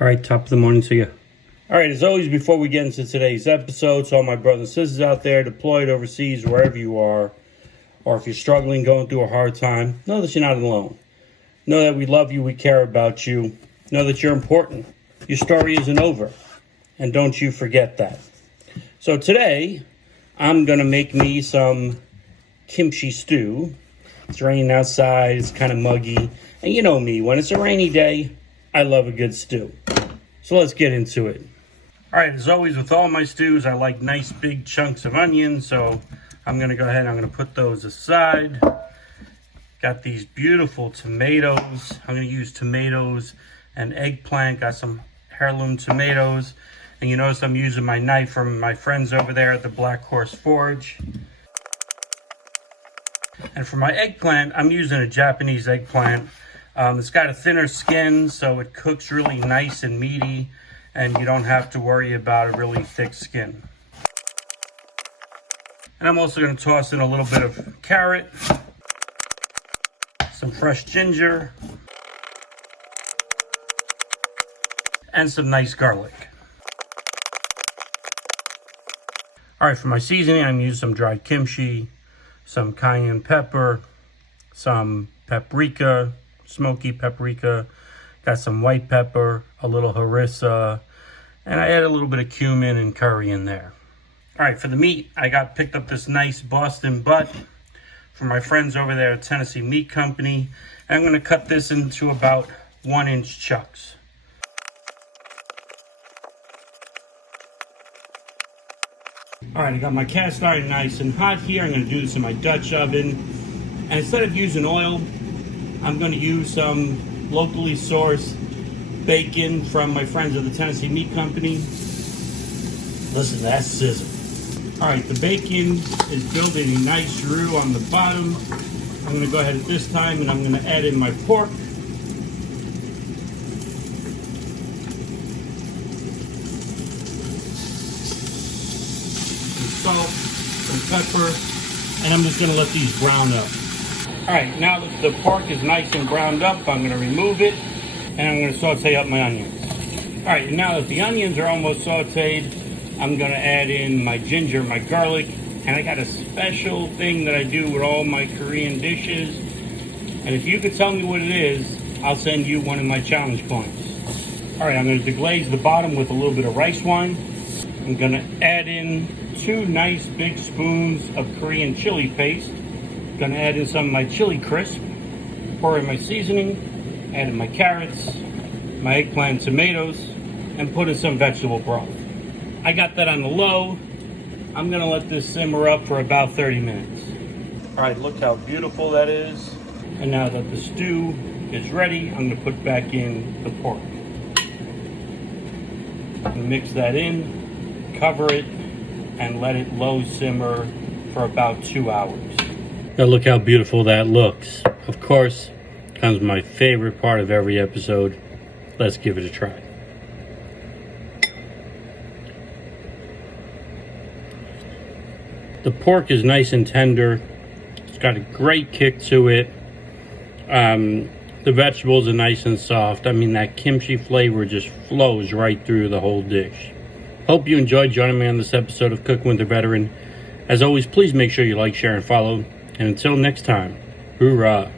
All right, top of the morning to you. All right, as always, before we get into today's episode, to all my brothers and sisters out there deployed overseas, wherever you are, or if you're struggling, going through a hard time, know that you're not alone. Know that we love you, we care about you. Know that you're important. Your story isn't over. And don't you forget that. So today, I'm going to make me some kimchi stew. It's raining outside, it's kind of muggy. And you know me, when it's a rainy day, I love a good stew. So let's get into it. All right, as always with all my stews, I like nice big chunks of onion. So I'm going to go ahead and I'm going to put those aside. Got these beautiful tomatoes. I'm going to use tomatoes and eggplant. Got some heirloom tomatoes. And you notice I'm using my knife from my friends over there at the Black Horse Forge. And for my eggplant, I'm using a Japanese eggplant. It's got a thinner skin, so it cooks really nice and meaty, and you don't have to worry about a really thick skin. And I'm also going to toss in a little bit of carrot, some fresh ginger, and some nice garlic. All right, for my seasoning, I'm using some dried kimchi, some cayenne pepper, some paprika, smoky paprika, got some white pepper, a little harissa, and I add a little bit of cumin and curry in there. All right, for the meat, I picked up this nice Boston butt from my friends over there at Tennessee Meat Company. And I'm gonna cut this into about 1-inch chunks. All right, I got my cast iron nice and hot here. I'm gonna do this in my Dutch oven. And instead of using oil, I'm going to use some locally sourced bacon from my friends at the Tennessee Meat Company. Listen to that sizzle. All right, the bacon is building a nice roux on the bottom. I'm going to go ahead at this time and I'm going to add in my pork. Some salt, some pepper, and I'm just going to let these brown up. All right, now that the pork is nice and browned up, I'm going to remove it, and I'm going to saute up my onions. All right, now that the onions are almost sauteed, I'm going to add in my ginger, my garlic, and I got a special thing that I do with all my Korean dishes. And if you could tell me what it is, I'll send you one of my challenge coins. All right, I'm going to deglaze the bottom with a little bit of rice wine. I'm going to add in 2 nice big spoons of Korean chili paste. Gonna add in some of my chili crisp, pour in my seasoning, add in my carrots, my eggplant, tomatoes, and put in some vegetable broth. I got that on the low. I'm gonna let this simmer up for about 30 minutes. All right, look how beautiful that is. And now that the stew is ready, I'm gonna put back in the pork. Mix that in, cover it, and let it low simmer for about 2 hours. Now look how beautiful that looks. Of course, comes my favorite part of every episode. Let's give it a try. The pork is nice and tender. It's got a great kick to it. The vegetables are nice and soft. I mean, that kimchi flavor just flows right through the whole dish. Hope you enjoyed joining me on this episode of Cooking with the Veteran. As always, please make sure you like, share, and follow. And until next time, hoorah.